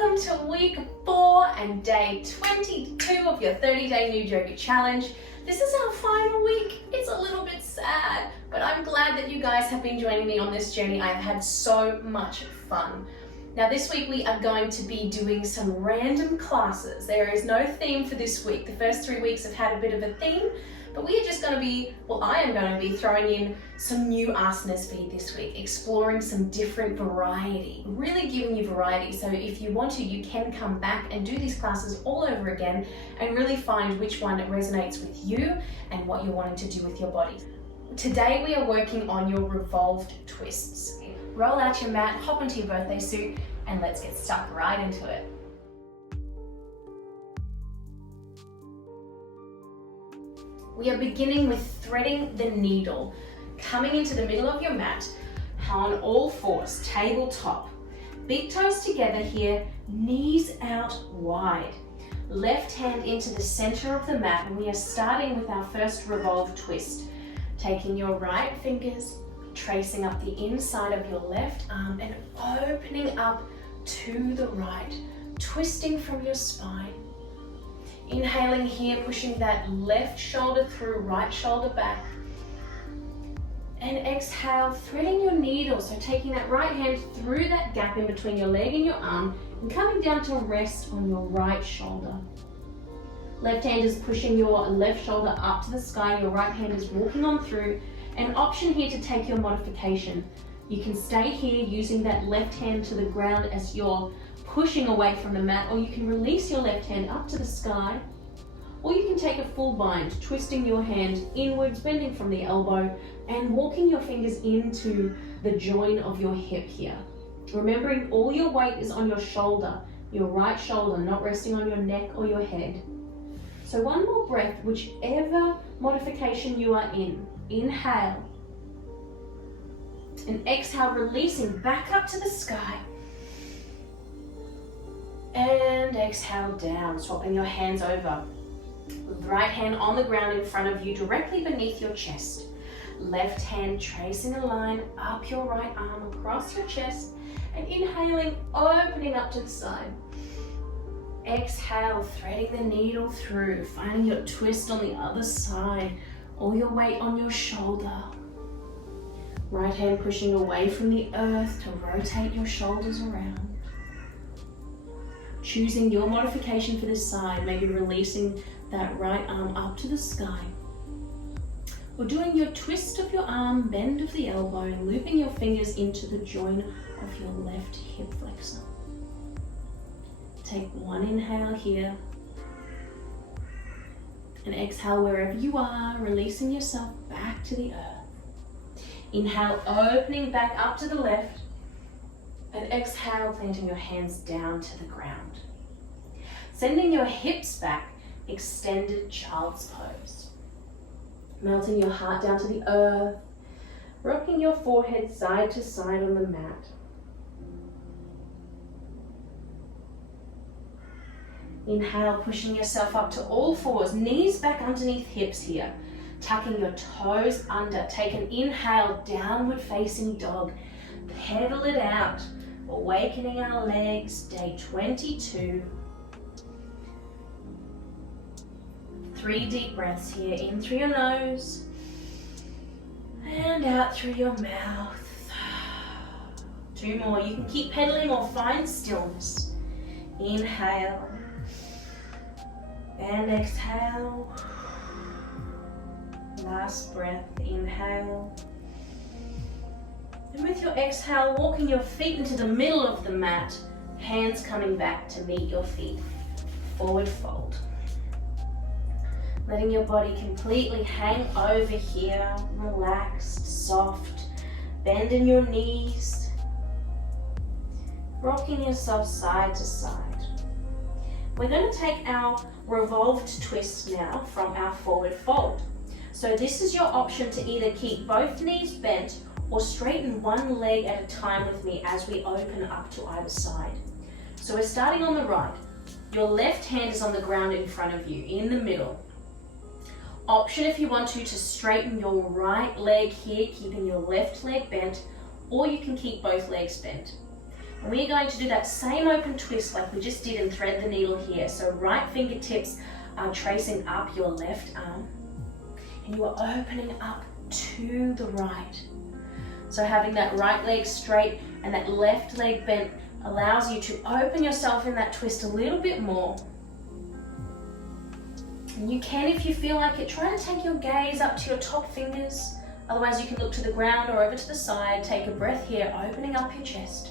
Welcome to week 4 and day 22 of your 30-day nude yoga challenge. This is our final week. It's a little bit sad, but I'm glad that you guys have been joining me on this journey. I've had so much fun. Now this week we are going to be doing some random classes. There is no theme for this week. The first 3 weeks have had a bit of a theme, but we are just going to be, I am going to be throwing in some new asanas for you this week, exploring some different variety, really giving you variety. So if you want to, you can come back and do these classes all over again and really find which one resonates with you and what you're wanting to do with your body. Today we are working on your revolved twists. Roll out your mat, hop into your birthday suit, and let's get stuck right into it. We are beginning with threading the needle, coming into the middle of your mat, on all fours, tabletop. Big toes together here, knees out wide. Left hand into the center of the mat, and we are starting with our first revolved twist. Taking your right fingers, tracing up the inside of your left arm and opening up to the right, twisting from your spine. Inhaling here, pushing that left shoulder through, right shoulder back. And exhale, threading your needle, so taking that right hand through that gap in between your leg and your arm and coming down to rest on your right shoulder. Left hand is pushing your left shoulder up to the sky, your right hand is walking on through. An option here to take your modification. You can stay here using that left hand to the ground as you're pushing away from the mat, or you can release your left hand up to the sky, or you can take a full bind, twisting your hand inwards, bending from the elbow, and walking your fingers into the join of your hip here. Remembering all your weight is on your shoulder, your right shoulder, not resting on your neck or your head. So one more breath, whichever modification you are in. Inhale. And exhale, releasing back up to the sky. And exhale down, swapping your hands over. With the right hand on the ground in front of you, directly beneath your chest. Left hand tracing a line up your right arm across your chest. And inhaling, opening up to the side. Exhale, threading the needle through, finding your twist on the other side. All your weight on your shoulder. Right hand pushing away from the earth to rotate your shoulders around. Choosing your modification for this side, maybe releasing that right arm up to the sky. Or doing your twist of your arm, bend of the elbow, and looping your fingers into the join of your left hip flexor. Take one inhale here. And exhale wherever you are, releasing yourself back to the earth. Inhale, opening back up to the left. And exhale, planting your hands down to the ground. Sending your hips back, extended child's pose. Melting your heart down to the earth. Rocking your forehead side to side on the mat. Inhale, pushing yourself up to all fours, knees back underneath hips here. Tucking your toes under. Take an inhale, downward facing dog. Pedal it out. Awakening our legs, day 22. 3 deep breaths here, in through your nose and out through your mouth. 2 more, you can keep pedaling or find stillness. Inhale. And exhale. Last breath, inhale. And with your exhale, walking your feet into the middle of the mat, hands coming back to meet your feet. Forward fold. Letting your body completely hang over here, relaxed, soft. Bend in your knees. Rocking yourself side to side. We're going to take our revolved twist now from our forward fold. So this is your option to either keep both knees bent or straighten one leg at a time with me as we open up to either side. So we're starting on the right. Your left hand is on the ground in front of you, in the middle. Option if you want to straighten your right leg here, keeping your left leg bent, or you can keep both legs bent. And we're going to do that same open twist like we just did and thread the needle here. So right fingertips are tracing up your left arm and you are opening up to the right. So having that right leg straight and that left leg bent allows you to open yourself in that twist a little bit more. And you can, if you feel like it, try to take your gaze up to your top fingers. Otherwise you can look to the ground or over to the side. Take a breath here, opening up your chest.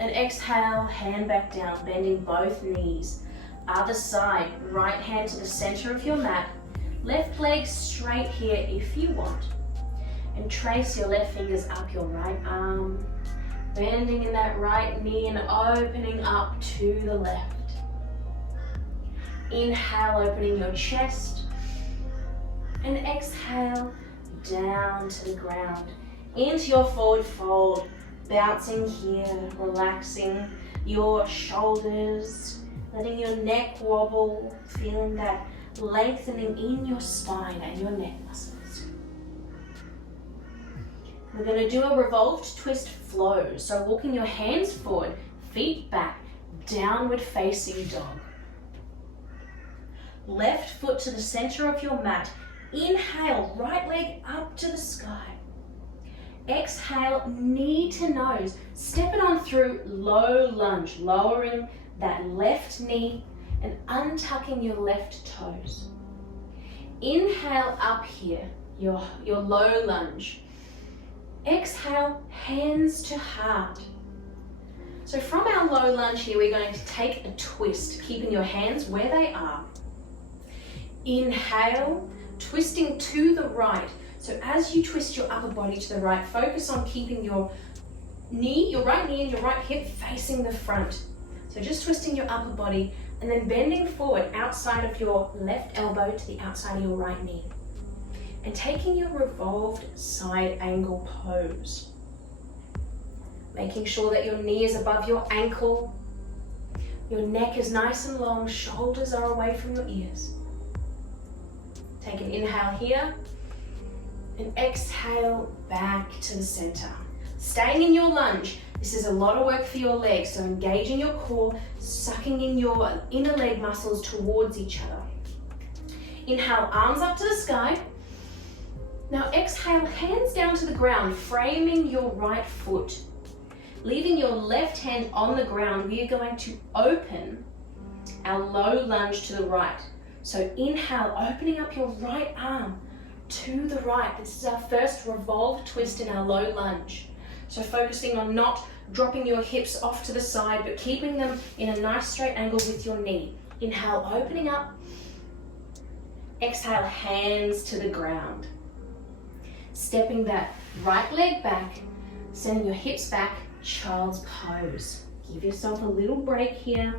And exhale, hand back down, bending both knees. Other side, right hand to the center of your mat. Left leg straight here if you want. And trace your left fingers up your right arm. Bending in that right knee and opening up to the left. Inhale, opening your chest. And exhale, down to the ground. Into your forward fold. Bouncing here, relaxing your shoulders, letting your neck wobble, feeling that lengthening in your spine and your neck muscles. We're going to do a revolved twist flow. So walking your hands forward, feet back, downward facing dog. Left foot to the center of your mat. Inhale, right leg up to the sky. Exhale, knee to nose. Step it on through low lunge, lowering that left knee and untucking your left toes. Inhale up here, your low lunge. Exhale, hands to heart. So from our low lunge here, we're going to take a twist, keeping your hands where they are. Inhale, twisting to the right. So as you twist your upper body to the right, focus on keeping your knee, your right knee and your right hip facing the front. So just twisting your upper body and then bending forward outside of your left elbow to the outside of your right knee. And taking your revolved side angle pose. Making sure that your knee is above your ankle. Your neck is nice and long, shoulders are away from your ears. Take an inhale here. And exhale back to the center. Staying in your lunge. This is a lot of work for your legs, so engaging your core, sucking in your inner leg muscles towards each other. Inhale, arms up to the sky. Now exhale, hands down to the ground, framing your right foot. Leaving your left hand on the ground, we are going to open our low lunge to the right. So inhale, opening up your right arm to the right. This is our first revolved twist in our low lunge. So focusing on not dropping your hips off to the side, but keeping them in a nice straight angle with your knee. Inhale, opening up. Exhale, hands to the ground. Stepping that right leg back, sending your hips back, child's pose. Give yourself a little break here.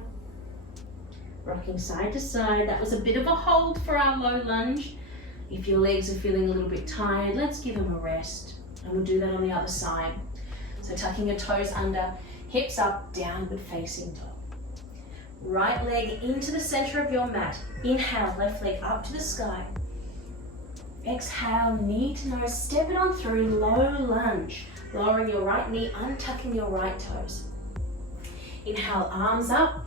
Rocking side to side. That was a bit of a hold for our low lunge. If your legs are feeling a little bit tired, let's give them a rest. And we'll do that on the other side. So tucking your toes under, hips up, downward facing dog. Right leg into the center of your mat. Inhale, left leg up to the sky. Exhale, knee to nose, step it on through, low lunge. Lowering your right knee, untucking your right toes. Inhale, arms up.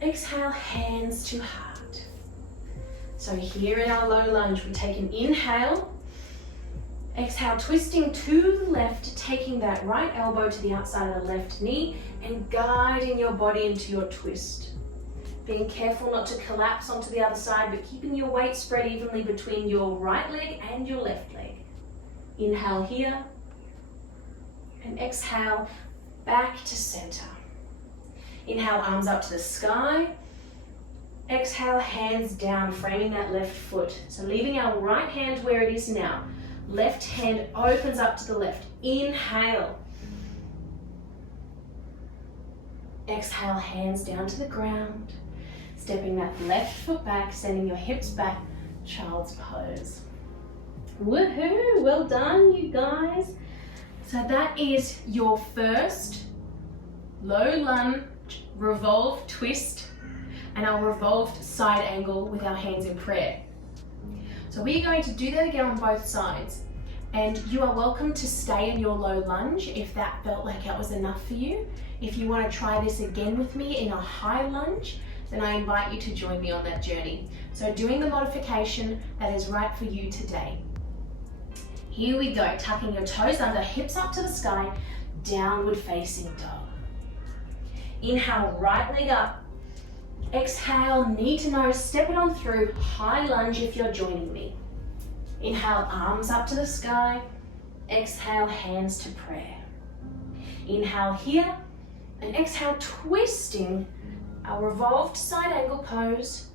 Exhale, hands to heart. So here in our low lunge, we take an inhale. Exhale, twisting to the left, taking that right elbow to the outside of the left knee and guiding your body into your twist. Being careful not to collapse onto the other side, but keeping your weight spread evenly between your right leg and your left leg. Inhale here. And exhale, back to center. Inhale, arms up to the sky. Exhale, hands down, framing that left foot. So leaving our right hand where it is now. Left hand opens up to the left. Inhale. Exhale, hands down to the ground. Stepping that left foot back, sending your hips back, child's pose. Woohoo! Well done, you guys. So that is your first low lunge revolved twist and our revolved side angle with our hands in prayer. So we're going to do that again on both sides. And you are welcome to stay in your low lunge if that felt like it was enough for you. If you want to try this again with me in a high lunge, then I invite you to join me on that journey. So doing the modification that is right for you today. Here we go, tucking your toes under, hips up to the sky, downward facing dog. Inhale, right leg up. Exhale, knee to nose, step it on through, high lunge if you're joining me. Inhale, arms up to the sky. Exhale, hands to prayer. Inhale here, and exhale, twisting our revolved side angle pose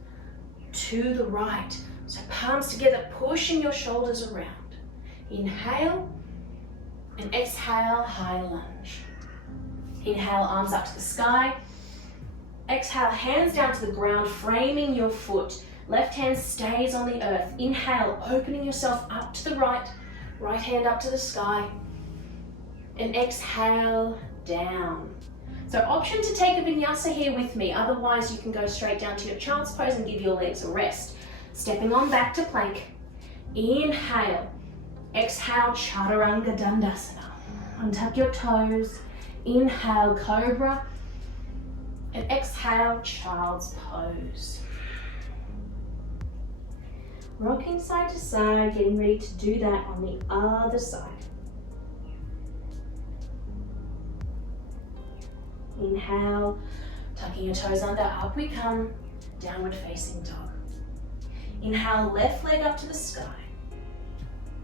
to the right. So palms together, pushing your shoulders around. Inhale, and exhale, high lunge. Inhale, arms up to the sky. Exhale, hands down to the ground, framing your foot. Left hand stays on the earth. Inhale, opening yourself up to the right. Right hand up to the sky. And exhale, down. So option to take a vinyasa here with me. Otherwise, you can go straight down to your child's pose and give your legs a rest. Stepping on back to plank. Inhale. Exhale, chaturanga dandasana. Untuck your toes. Inhale, cobra. And exhale, child's pose. Rocking side to side, getting ready to do that on the other side. Inhale, tucking your toes under, up we come, downward facing dog. Inhale, left leg up to the sky.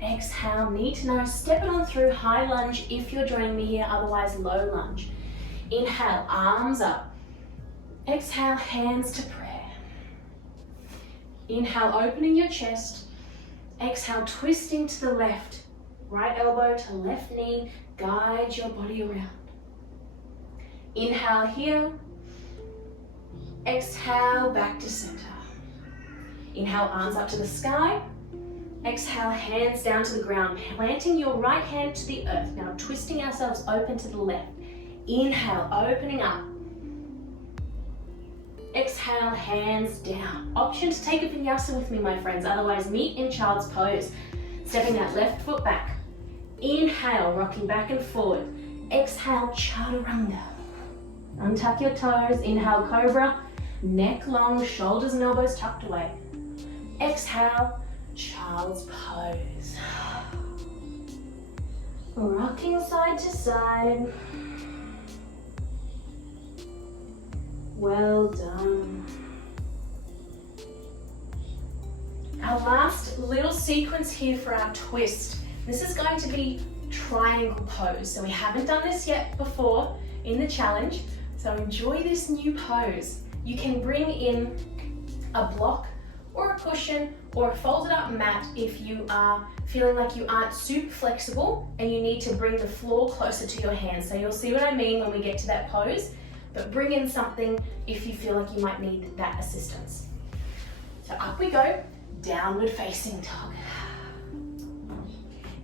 Exhale, knee to nose, step it on through, high lunge if you're joining me here, otherwise low lunge. Inhale, arms up. Exhale, hands to prayer. Inhale, opening your chest. Exhale, twisting to the left. Right elbow to left knee, guide your body around. Inhale here. Exhale, back to center. Inhale, arms up to the sky. Exhale, hands down to the ground, planting your right hand to the earth. Now twisting ourselves open to the left. Inhale, opening up. Exhale, hands down. Option to take a vinyasa with me, my friends. Otherwise, meet in child's pose. Stepping that left foot back. Inhale, rocking back and forward. Exhale, chaturanga. Untuck your toes. Inhale, cobra. Neck long, shoulders and elbows tucked away. Exhale, child's pose. Rocking side to side. Well done. Our last little sequence here for our twist. This is going to be triangle pose. So we haven't done this yet before in the challenge. So enjoy this new pose. You can bring in a block or a cushion or a folded up mat if you are feeling like you aren't super flexible and you need to bring the floor closer to your hands. So you'll see what I mean when we get to that pose. But bring in something if you feel like you might need that assistance. So up we go, downward facing dog.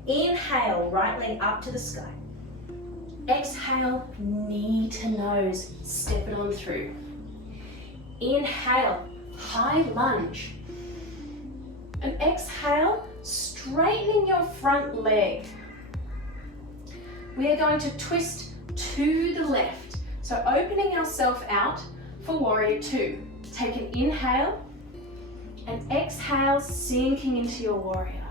Inhale, right leg up to the sky. Exhale, knee to nose, step it on through. Inhale, high lunge. And exhale, straightening your front leg. We are going to twist to the left. So opening ourselves out for warrior two. Take an inhale and exhale, sinking into your warrior.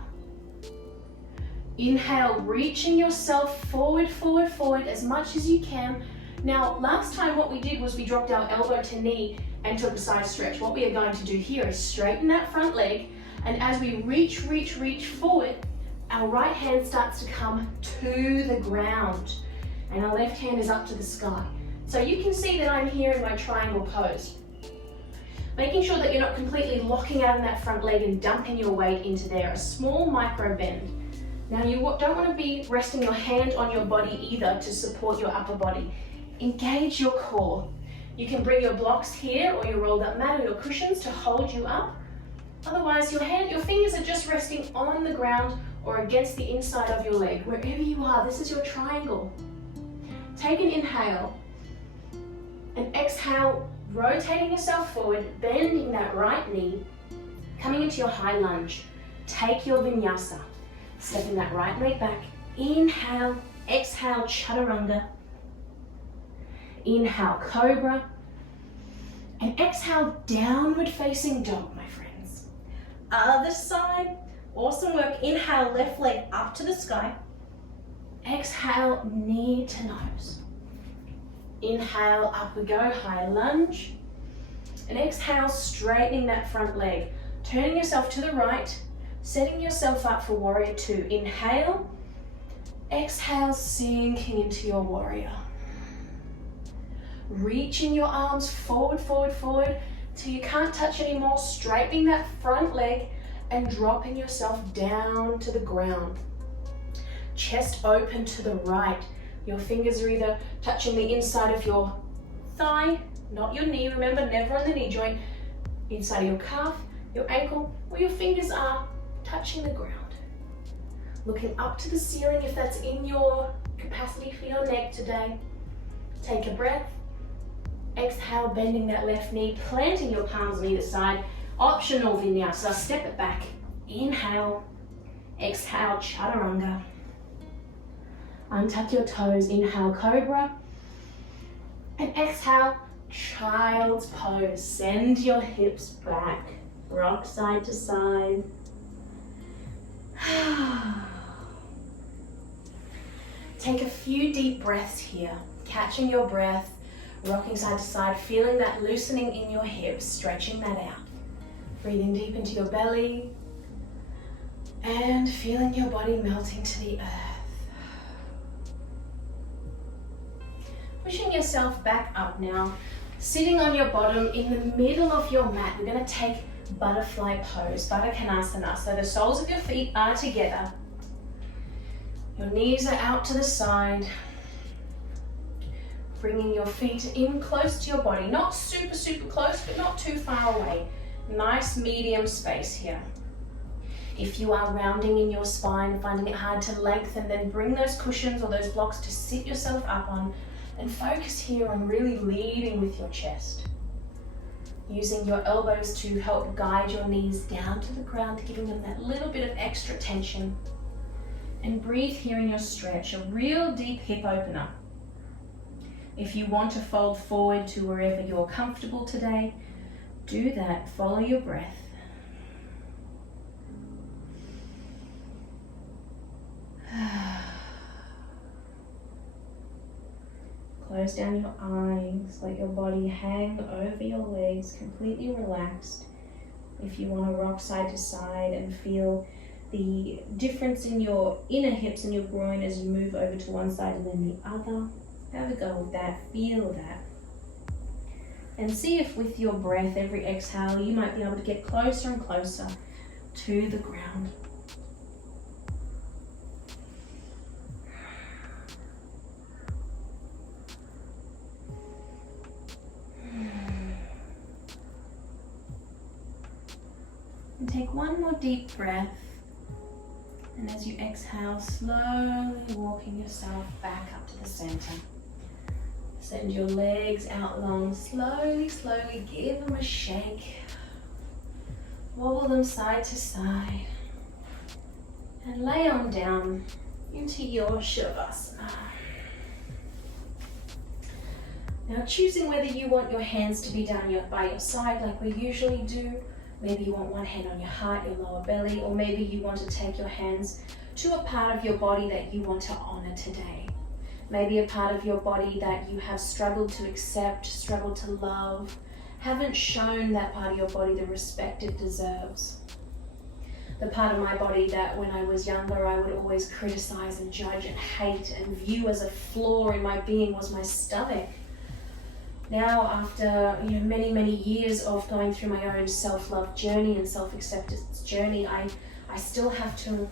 Inhale, reaching yourself forward, forward, forward as much as you can. Now, last time what we did was we dropped our elbow to knee and took a side stretch. What we are going to do here is straighten that front leg, and as we reach forward, our right hand starts to come to the ground and our left hand is up to the sky. So you can see that I'm here in my triangle pose. Making sure that you're not completely locking out in that front leg and dumping your weight into there, a small micro bend. Now you don't want to be resting your hand on your body either to support your upper body. Engage your core. You can bring your blocks here or your rolled up mat or your cushions to hold you up. Otherwise your fingers are just resting on the ground or against the inside of your leg. Wherever you are, this is your triangle. Take an inhale. And exhale, rotating yourself forward, bending that right knee, coming into your high lunge. Take your vinyasa. Stepping that right leg back. Inhale, exhale, chaturanga. Inhale, cobra. And exhale, downward facing dog, my friends. Other side, awesome work. Inhale, left leg up to the sky. Exhale, knee to nose. Inhale, up we go, high lunge. And exhale, straightening that front leg. Turning yourself to the right, setting yourself up for warrior two. Inhale, exhale, sinking into your warrior. Reaching your arms forward, forward, forward, till you can't touch anymore, straightening that front leg and dropping yourself down to the ground. Chest open to the right. Your fingers are either touching the inside of your thigh, not your knee, remember, never on the knee joint, inside of your calf, your ankle, or your fingers are touching the ground. Looking up to the ceiling if that's in your capacity for your neck today. Take a breath. Exhale, bending that left knee, planting your palms on either side. Optional vinyasa, step it back. Inhale, exhale, chaturanga. Untuck your toes, inhale, cobra. And exhale, child's pose. Send your hips back, rock side to side. Take a few deep breaths here, catching your breath, rocking side to side, feeling that loosening in your hips, stretching that out. Breathing deep into your belly and feeling your body melting to the earth. Pushing yourself back up now, sitting on your bottom in the middle of your mat. We're going to take butterfly pose, Baddha Konasana. So the soles of your feet are together. Your knees are out to the side. Bringing your feet in close to your body. Not super, super close, but not too far away. Nice medium space here. If you are rounding in your spine, finding it hard to lengthen, then bring those cushions or those blocks to sit yourself up on and focus here on really leading with your chest. Using your elbows to help guide your knees down to the ground, giving them that little bit of extra tension. And breathe here in your stretch, a real deep hip opener. If you want to fold forward to wherever you're comfortable today, do that. Follow your breath. Close down your eyes, let your body hang over your legs, completely relaxed. If you want to rock side to side and feel the difference in your inner hips and your groin as you move over to one side and then the other. Have a go with that, feel that. And see if with your breath, every exhale, you might be able to get closer and closer to the ground. And take one more deep breath. And as you exhale, slowly walking yourself back up to the center. Send your legs out long, slowly, slowly give them a shake. Wobble them side to side. And lay on down into your Shavasana. Now choosing whether you want your hands to be down by your side like we usually do. Maybe you want one hand on your heart, your lower belly, or maybe you want to take your hands to a part of your body that you want to honor today. Maybe a part of your body that you have struggled to accept, struggled to love, haven't shown that part of your body the respect it deserves. The part of my body that when I was younger I would always criticize and judge and hate and view as a flaw in my being was my stomach. Now, after many, many years of going through my own self-love journey and self-acceptance journey, I still have to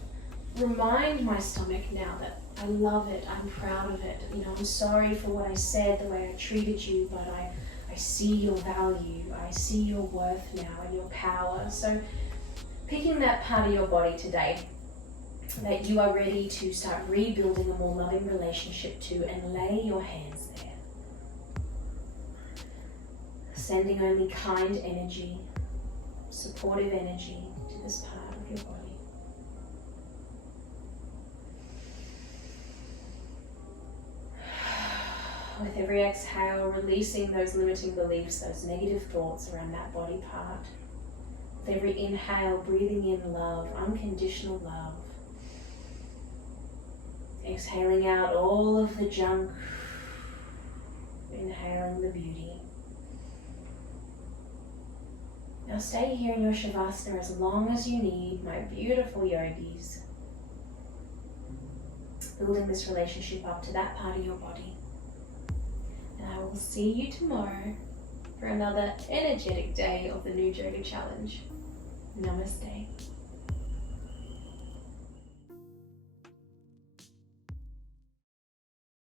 remind my stomach now that I love it, I'm proud of it. I'm sorry for what I said, the way I treated you, but I see your value, I see your worth now and your power. So picking that part of your body today that you are ready to start rebuilding a more loving relationship to, and lay your hands there. Sending only kind energy, supportive energy to this part of your body. With every exhale, releasing those limiting beliefs, those negative thoughts around that body part. With every inhale, breathing in love, unconditional love. Exhaling out all of the junk. Inhaling the beauty. Now stay here in your Shavasana as long as you need, my beautiful yogis. Building this relationship up to that part of your body. And I will see you tomorrow for another energetic day of the New Yoga Challenge. Namaste.